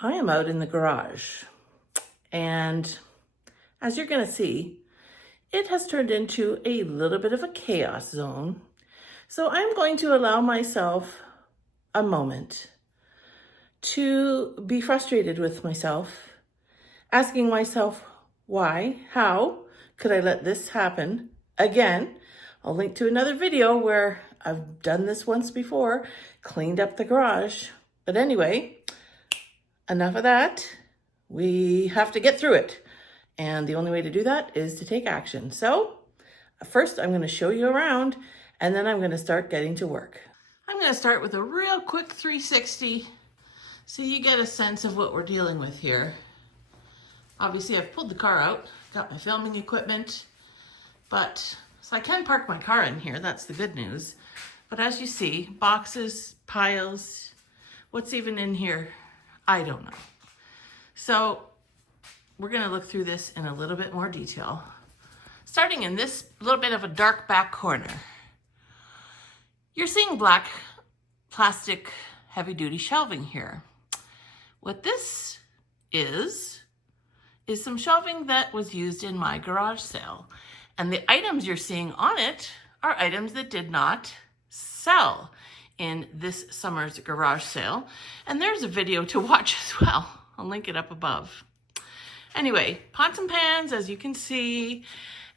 I am out in the garage, and as you're going to see, it has turned into a little bit of a chaos zone. So I'm going to allow myself a moment to be frustrated with myself, asking myself, why, how could I let this happen again? I'll link to another video where I've done this once before, cleaned up the garage. But anyway, enough of that. We have to get through it. And the only way to do that is to take action. So first I'm going to show you around, and then I'm going to start getting to work. I'm going to start with a real quick 360 so you get a sense of what we're dealing with here. Obviously I've pulled the car out, got my filming equipment, so I can park my car in here, that's the good news. But as you see, boxes, piles, what's even in here, I don't know. So we're going to look through this in a little bit more detail. Starting in this little bit of a dark back corner. You're seeing black plastic heavy-duty shelving here. What this is some shelving that was used in my garage sale. And the items you're seeing on it are items that did not sell in this summer's garage sale. And there's a video to watch as well. I'll link it up above. Anyway, pots and pans, as you can see,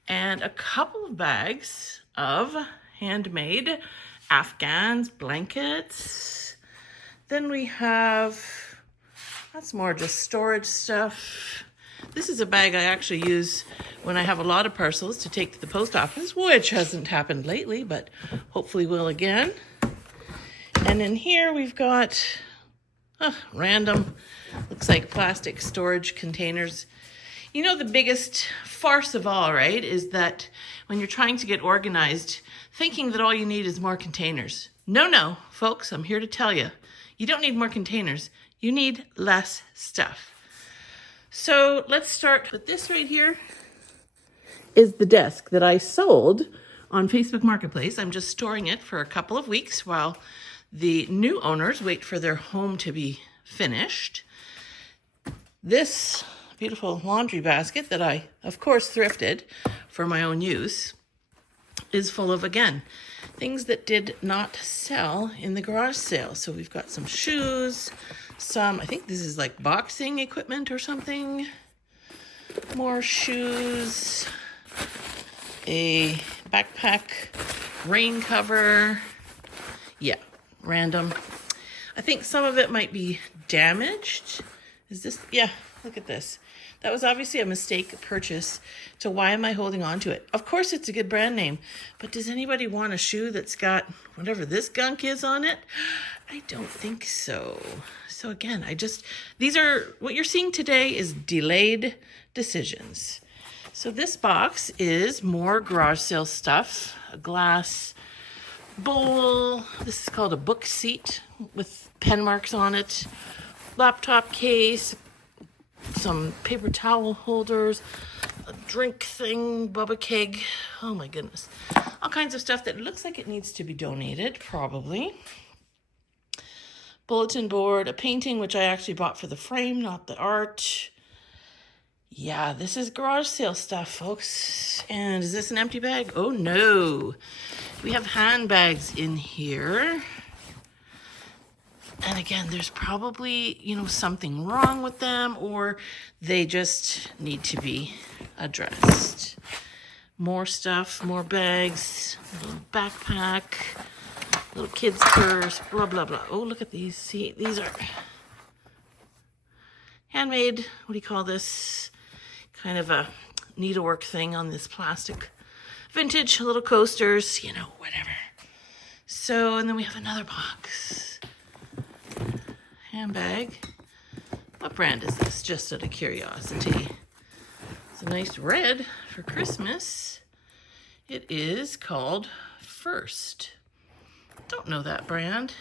and a couple of bags of handmade Afghans, blankets. Then we have, that's more just storage stuff. This is a bag I actually use when I have a lot of parcels to take to the post office, which hasn't happened lately, but hopefully will again. And in here we've got random, looks like plastic storage containers. You know, the biggest farce of all, right, is that when you're trying to get organized, thinking that all you need is more containers. No, folks, I'm here to tell you, you don't need more containers. You need less stuff. So let's start with this right here. Is the desk that I sold on Facebook Marketplace. I'm just storing it for a couple of weeks while the new owners wait for their home to be finished. This beautiful laundry basket that I, of course, thrifted for my own use is full of, again, things that did not sell in the garage sale. So we've got some shoes, I think this is like boxing equipment or something, more shoes, a backpack, rain cover, yeah, random. I think some of it might be damaged. Is this, yeah, look at this. That was obviously a mistake purchase. So why am I holding on to it? Of course it's a good brand name, but does anybody want a shoe that's got whatever this gunk is on it? I don't think so. So again, these are, what you're seeing today is delayed decisions. So this box is more garage sale stuff, a glass bowl. This is called a book seat with pen marks on it, laptop case, some paper towel holders, a drink thing, Bubba keg. Oh my goodness. All kinds of stuff that looks like it needs to be donated, probably. Bulletin board, a painting, which I actually bought for the frame, not the art. Yeah, this is garage sale stuff, folks. And is this an empty bag? Oh no. We have handbags in here. And again, there's probably, something wrong with them, or they just need to be addressed. More stuff, more bags, a little backpack, little kid's purse, blah, blah, blah. Oh, look at these. See, these are handmade, what do you call this? Kind of a needlework thing on this plastic. Vintage little coasters, whatever. So, and then we have another box. Handbag. What brand is this? Just out of curiosity. It's a nice red for Christmas. It is called First. Don't know that brand.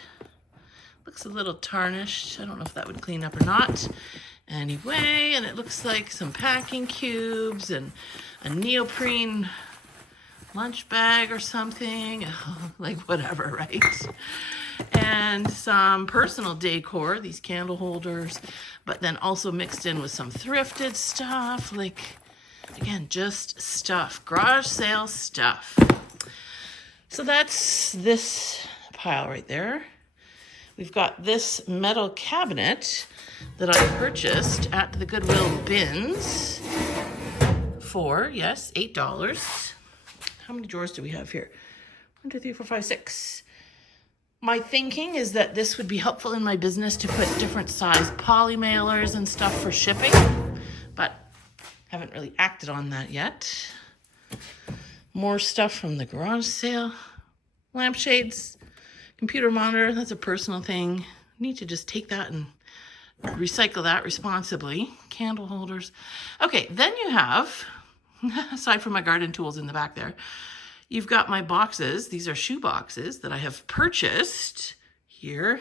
Looks a little tarnished. I don't know if that would clean up or not. Anyway, and it looks like some packing cubes and a neoprene lunch bag or something, like whatever, right? And some personal decor, these candle holders, but then also mixed in with some thrifted stuff, like, again, just stuff, garage sale stuff. So that's this pile right there. We've got this metal cabinet that I purchased at the Goodwill bins for, yes, $8. How many drawers do we have here? 1, 2, 3, 4, 5, 6. My thinking is that this would be helpful in my business to put different size poly mailers and stuff for shipping, but haven't really acted on that yet. More stuff from the garage sale. Lampshades, computer monitor, that's a personal thing. Need to just take that and recycle that responsibly. Candle holders. Okay, then you have, aside from my garden tools in the back there, you've got my boxes. These are shoe boxes that I have purchased here,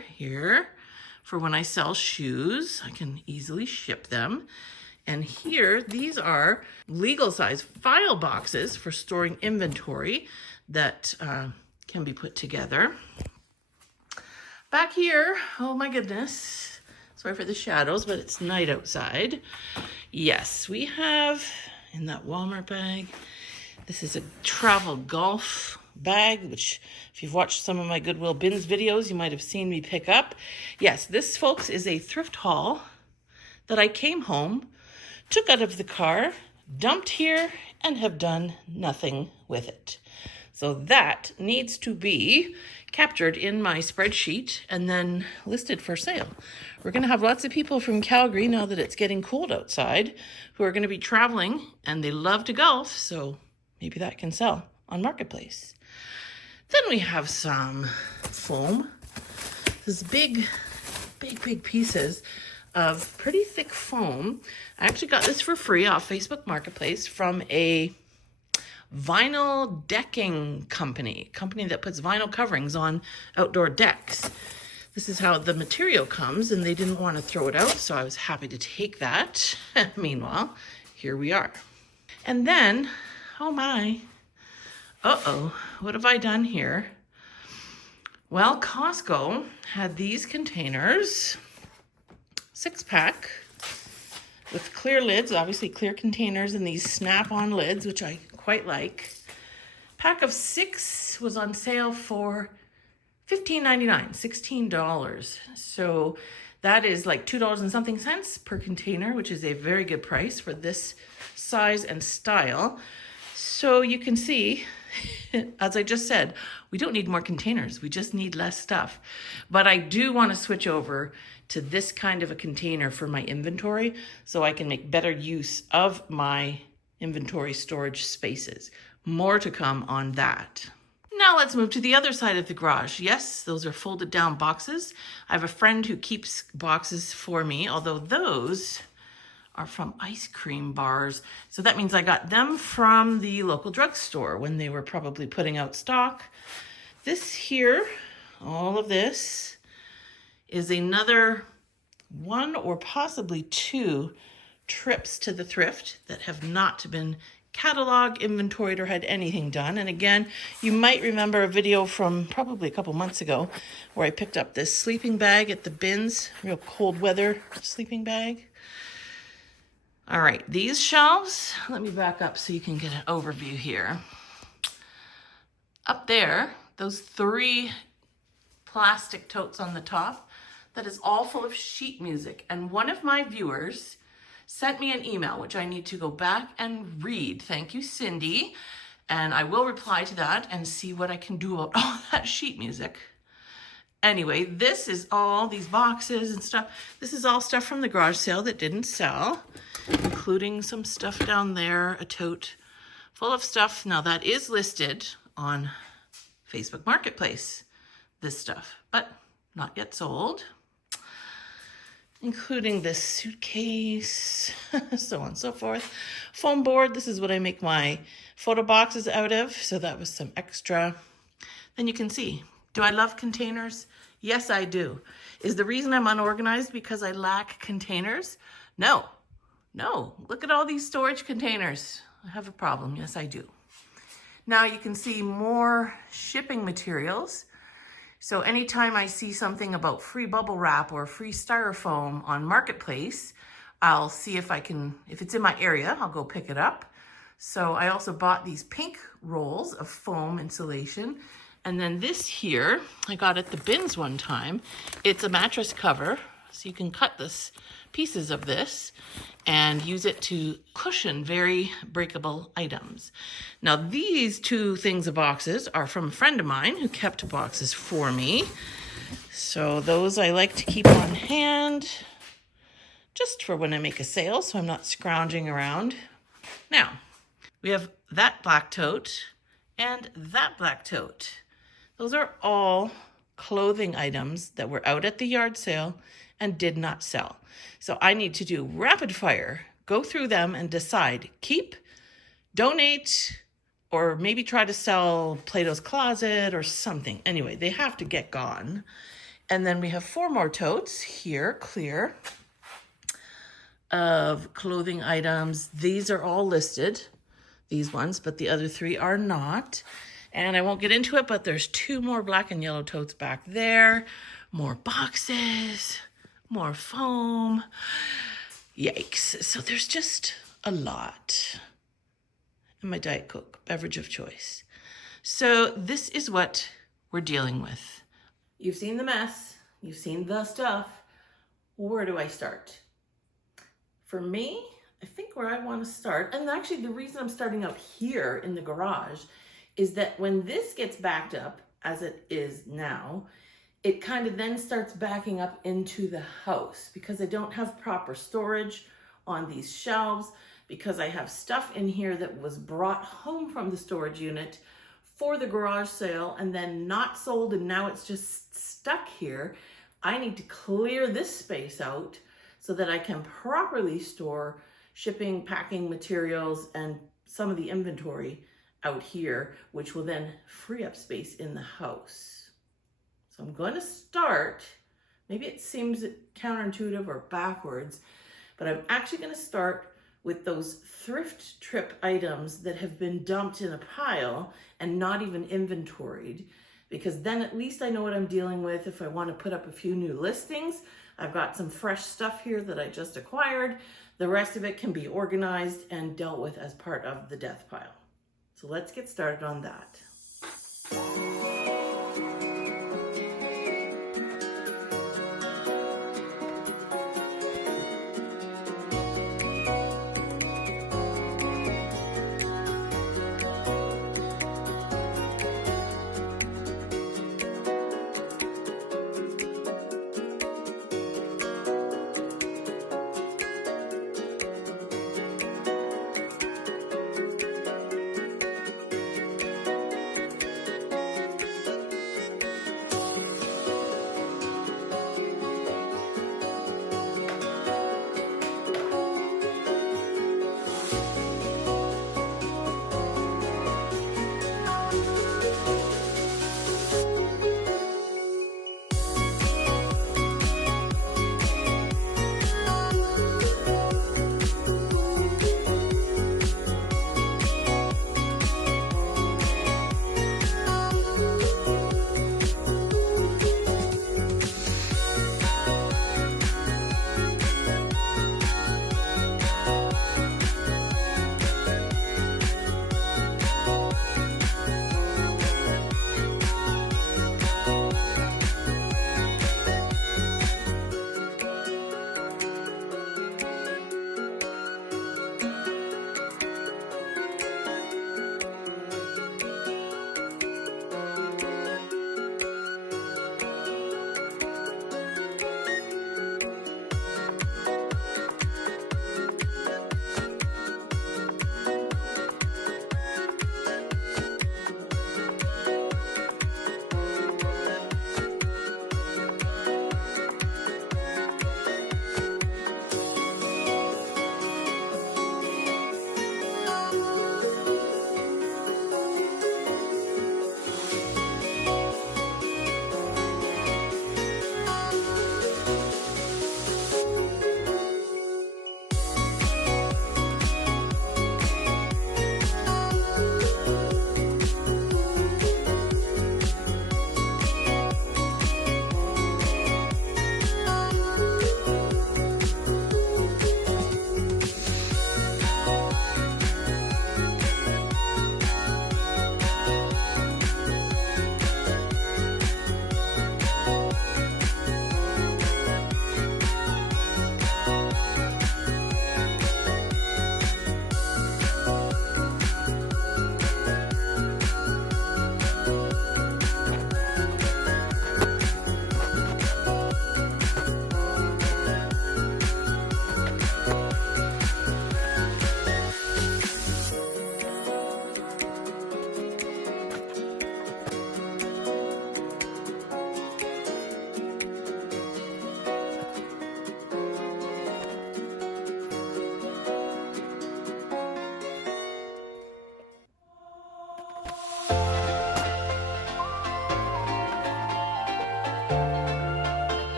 for when I sell shoes. I can easily ship them. And here, these are legal size file boxes for storing inventory that can be put together. Back here, oh my goodness, sorry for the shadows, but it's night outside. Yes, we have in that Walmart bag, this is a travel golf bag, which if you've watched some of my Goodwill Bins videos, you might have seen me pick up. Yes, this, folks, is a thrift haul that I came home, took out of the car, dumped here, and have done nothing with it. So that needs to be captured in my spreadsheet and then listed for sale. We're going to have lots of people from Calgary, now that it's getting cold outside, who are going to be traveling, and they love to golf, so maybe that can sell on Marketplace. Then we have some foam. This big pieces of pretty thick foam. I actually got this for free off Facebook Marketplace from a vinyl decking company that puts vinyl coverings on outdoor decks. This is how the material comes, and they didn't want to throw it out, so I was happy to take that. Meanwhile, here we are. And then, oh my, what have I done here? Well, Costco had these containers, 6-pack, with clear lids, obviously clear containers, and these snap-on lids, which I quite like. Pack of 6 was on sale for $15.99, $16. So that is like $2 and something cents per container, which is a very good price for this size and style. So you can see, as I just said, we don't need more containers. We just need less stuff. But I do want to switch over to this kind of a container for my inventory so I can make better use of my inventory storage spaces. More to come on that. Now let's move to the other side of the garage. Yes, those are folded down boxes. I have a friend who keeps boxes for me, although those are from ice cream bars. So that means I got them from the local drugstore when they were probably putting out stock. This here, all of this, is another 1 or possibly 2 trips to the thrift that have not been cataloged, inventoried, or had anything done. And again, you might remember a video from probably a couple months ago where I picked up this sleeping bag at the bins, real cold weather sleeping bag. All right, these shelves, let me back up so you can get an overview here. Up there, those 3 plastic totes on the top, that is all full of sheet music. And one of my viewers sent me an email, which I need to go back and read. Thank you, Cindy. And I will reply to that and see what I can do about all that sheet music. Anyway, this is all these boxes and stuff. This is all stuff from the garage sale that didn't sell, including some stuff down there, a tote full of stuff. Now that is listed on Facebook Marketplace, this stuff, but not yet sold. Including this suitcase, so on and so forth. Foam board, this is what I make my photo boxes out of, so that was some extra. Then you can see, do I love containers? Yes, I do. Is the reason I'm unorganized because I lack containers? No, look at all these storage containers. I have a problem, yes I do. Now you can see more shipping materials. So anytime I see something about free bubble wrap or free styrofoam on Marketplace, I'll see if it's in my area, I'll go pick it up. So I also bought these pink rolls of foam insulation. And then this here, I got at the bins one time. It's a mattress cover, so you can cut this pieces of this and use it to cushion very breakable items. Now these two things of boxes are from a friend of mine who kept boxes for me. So those I like to keep on hand just for when I make a sale, so I'm not scrounging around. Now, we have that black tote and that black tote. Those are all clothing items that were out at the yard sale and did not sell. So I need to do rapid fire, go through them and decide, keep, donate, or maybe try to sell Plato's Closet or something. Anyway, they have to get gone. And then we have 4 more totes here, clear, of clothing items. These are all listed, these ones, but the other 3 are not. And I won't get into it, but there's 2 more black and yellow totes back there, more boxes, more foam. Yikes. So there's just a lot. And my Diet Coke, beverage of choice. So this is what we're dealing with. You've seen the mess. You've seen the stuff. Where do I start? For me, I think where I want to start, and actually the reason I'm starting out here in the garage is that when this gets backed up, as it is now, it kind of then starts backing up into the house because I don't have proper storage on these shelves, because I have stuff in here that was brought home from the storage unit for the garage sale and then not sold, and now it's just stuck here. I need to clear this space out so that I can properly store shipping, packing materials, and some of the inventory out here, which will then free up space in the house. So I'm going to start, maybe it seems counterintuitive or backwards, but I'm actually going to start with those thrift trip items that have been dumped in a pile and not even inventoried, because then at least I know what I'm dealing with. If I want to put up a few new listings, I've got some fresh stuff here that I just acquired. The rest of it can be organized and dealt with as part of the death pile. So let's get started on that.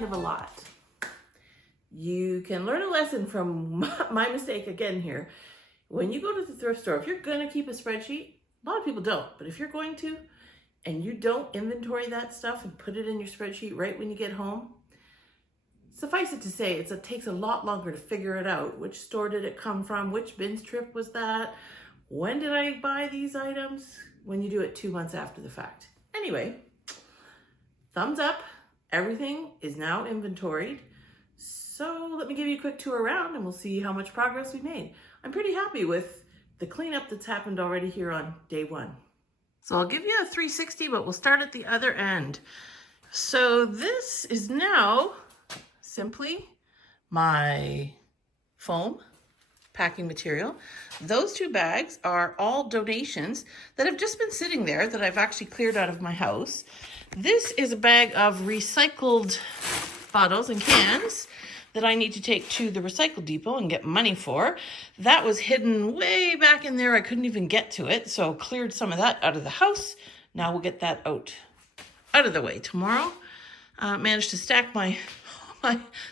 kind of a lot. You can learn a lesson from my mistake again here. When you go to the thrift store, if you're going to keep a spreadsheet, a lot of people don't, but if you're going to, and you don't inventory that stuff and put it in your spreadsheet right when you get home, suffice it to say, it takes a lot longer to figure it out. Which store did it come from? Which bins trip was that? When did I buy these items? When you do it 2 months after the fact. Anyway, thumbs up. Everything is now inventoried. So let me give you a quick tour around and we'll see how much progress we made. I'm pretty happy with the cleanup that's happened already here on day 1. So I'll give you a 360, but we'll start at the other end. So this is now simply my foam packing material. Those 2 bags are all donations that have just been sitting there that I've actually cleared out of my house. This is a bag of recycled bottles and cans that I need to take to the recycle depot and get money for. That was hidden way back in there. I couldn't even get to it, so cleared some of that out of the house. Now we'll get that out of the way tomorrow. Managed to stack my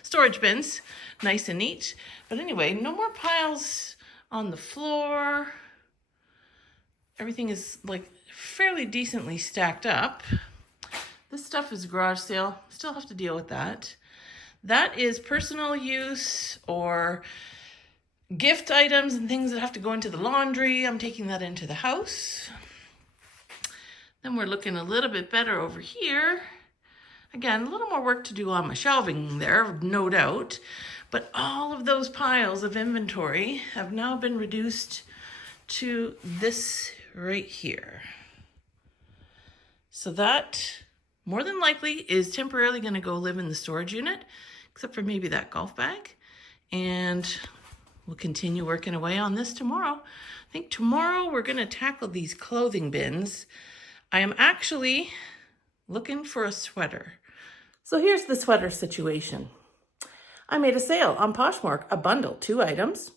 storage bins nice and neat. But anyway, no more piles on the floor. Everything is like fairly decently stacked up. This stuff is garage sale. Still have to deal with that. That is personal use or gift items and things that have to go into the laundry. I'm taking that into the house. Then we're looking a little bit better over here. Again, a little more work to do on my shelving there, no doubt. But all of those piles of inventory have now been reduced to this right here. So that more than likely is temporarily going to go live in the storage unit, except for maybe that golf bag. And we'll continue working away on this tomorrow. I think tomorrow we're going to tackle these clothing bins. I am actually looking for a sweater. So here's the sweater situation. I made a sale on Poshmark, a bundle, 2 items.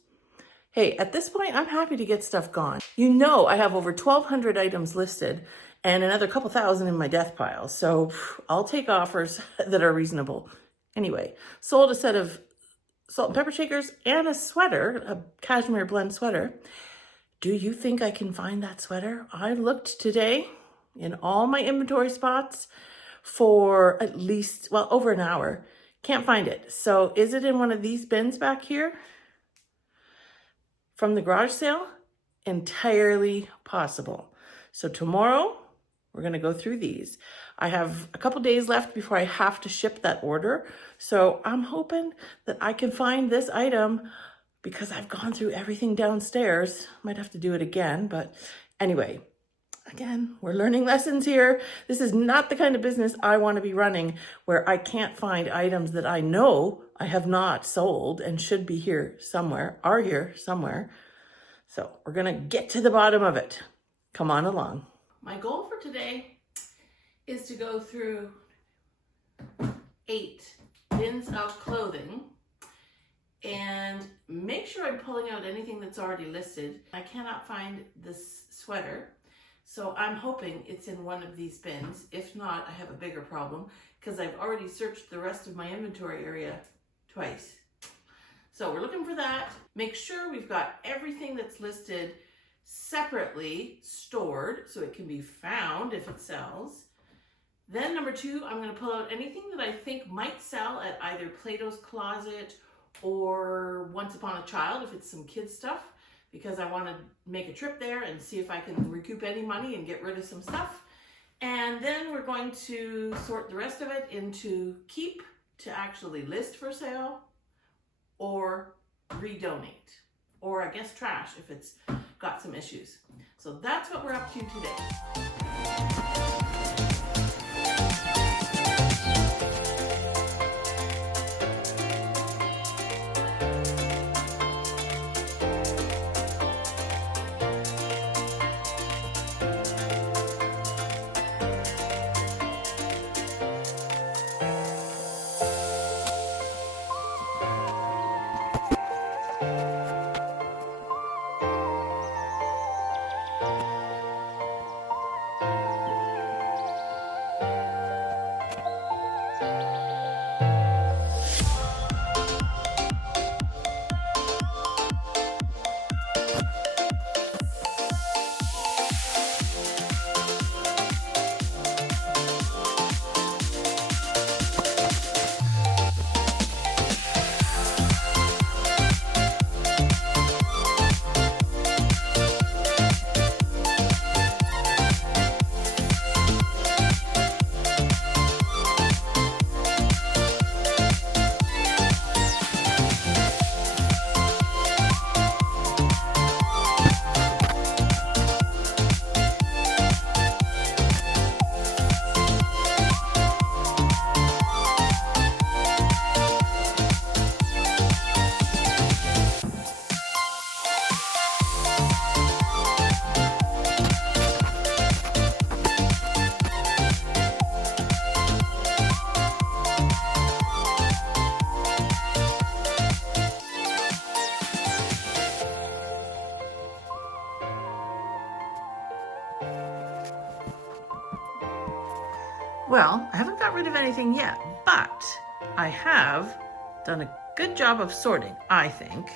Hey, at this point, I'm happy to get stuff gone. You know I have over 1,200 items listed and another couple thousand in my death pile. So I'll take offers that are reasonable. Anyway, sold a set of salt and pepper shakers and a sweater, a cashmere blend sweater. Do you think I can find that sweater? I looked today in all my inventory spots for at least, well, over an hour. Can't find it. So is it in one of these bins back here from the garage sale? Entirely possible. So tomorrow we're going to go through these. I have a couple days left before I have to ship that order. So I'm hoping that I can find this item because I've gone through everything downstairs. Might have to do it again, but anyway, again, we're learning lessons here. This is not the kind of business I want to be running where I can't find items that I know I have not sold and should be here somewhere, are here somewhere. So we're going to get to the bottom of it. Come on along. My goal for today is to go through 8 bins of clothing and make sure I'm pulling out anything that's already listed. I cannot find this sweater, so I'm hoping it's in one of these bins. If not, I have a bigger problem because I've already searched the rest of my inventory area twice. So we're looking for that. Make sure we've got everything that's listed separately stored so it can be found if it sells. Then number 2, I'm going to pull out anything that I think might sell at either Plato's Closet or Once Upon a Child if it's some kids stuff, because I want to make a trip there and see if I can recoup any money and get rid of some stuff. And then we're going to sort the rest of it into keep to actually list for sale or redonate, or I guess trash if it's got some issues. So that's what we're up to today. Well, I haven't got rid of anything yet, but I have done a good job of sorting, I think.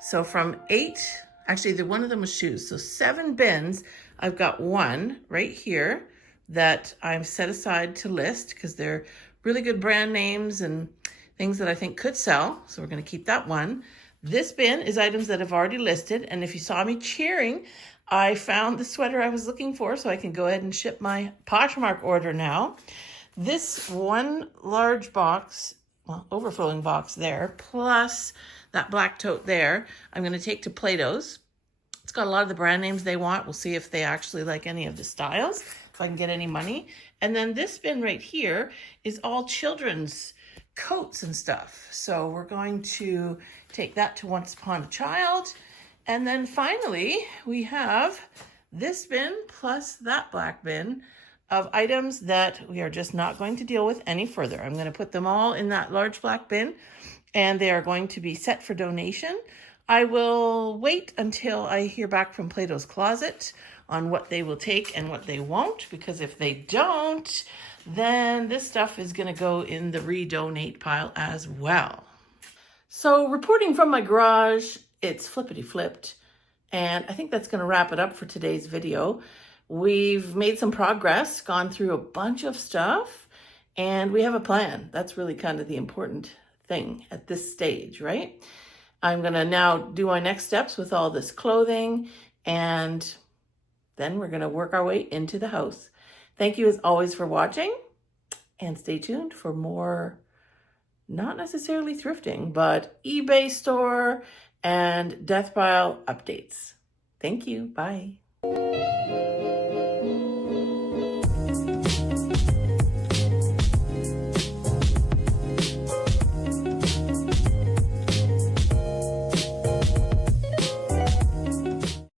So from 8, actually one of them was shoes, so 7 bins. I've got one right here that I've set aside to list because they're really good brand names and things that I think could sell. So we're going to keep that one. This bin is items that I've already listed. And if you saw me cheering, I found the sweater I was looking for, so I can go ahead and ship my Poshmark order now. This one large box, well, overflowing box there, plus that black tote there, I'm going to take to Plato's. It's got a lot of the brand names they want. We'll see if they actually like any of the styles, if I can get any money. And then this bin right here is all children's coats and stuff. So we're going to take that to Once Upon a Child. And then finally, we have this bin plus that black bin of items that we are just not going to deal with any further. I'm going to put them all in that large black bin, and they are going to be set for donation. I will wait until I hear back from Plato's Closet on what they will take and what they won't, because if they don't, then this stuff is going to go in the redonate pile as well. So reporting from my garage, it's flippity flipped, and I think that's going to wrap it up for today's video. We've made some progress, gone through a bunch of stuff, and we have a plan. That's really kind of the important thing at this stage, right? I'm going to now do my next steps with all this clothing, and then we're going to work our way into the house. Thank you as always for watching, and stay tuned for more, not necessarily thrifting, but eBay store and death pile updates. Thank you. Bye.